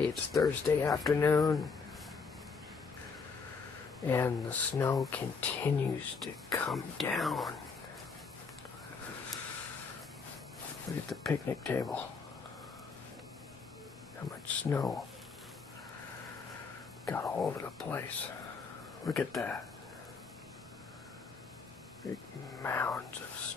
Hey, it's Thursday afternoon, and the snow continues to come down. Look at the picnic table. How much snow got all over the place. Look at that. Big mounds of snow.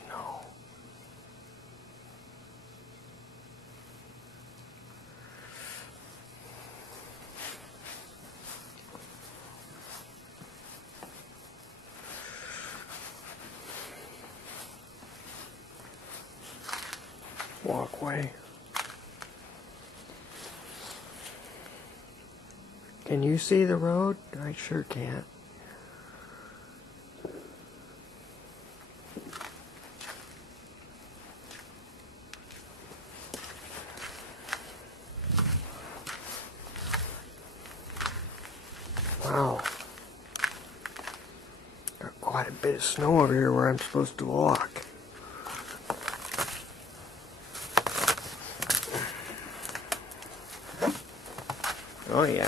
Walkway. Can you see the road? I sure can't. Wow. Got quite a bit of snow over here where I'm supposed to walk. Oh yeah.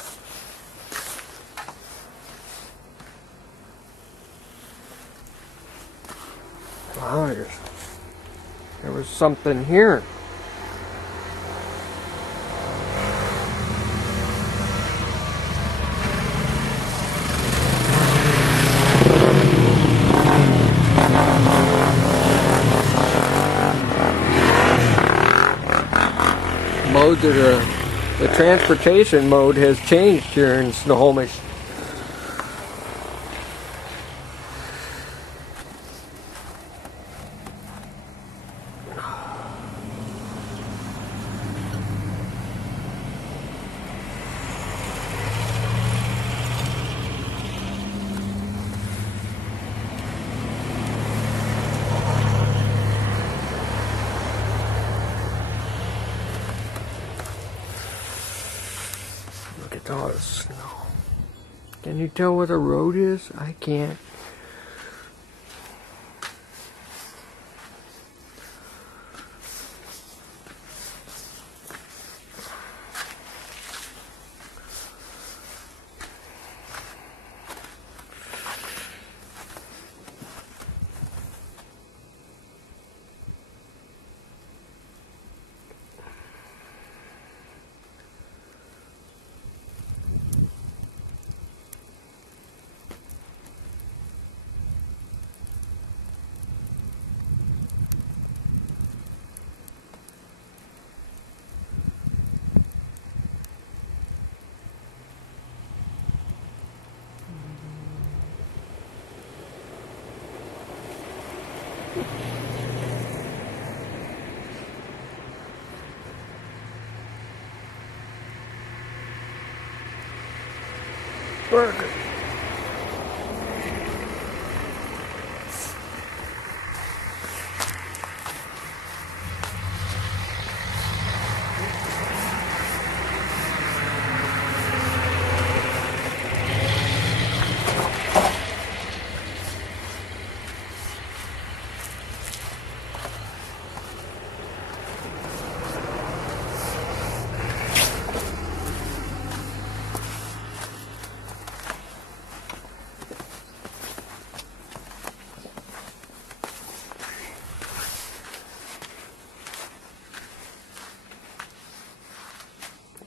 Wow, there was something here. Modes of the transportation mode has changed here in Snohomish. Look at all the snow. Can you tell where the road is? I can't. Burger.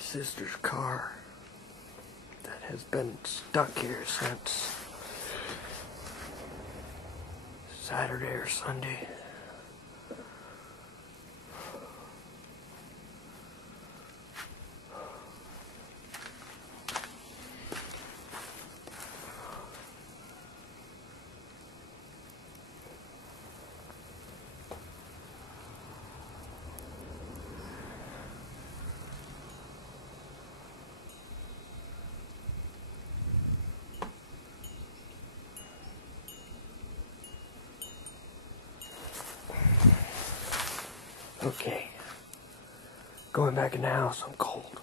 Sister's car that has been stuck here since Saturday or Sunday. Okay, going back in the house, I'm cold.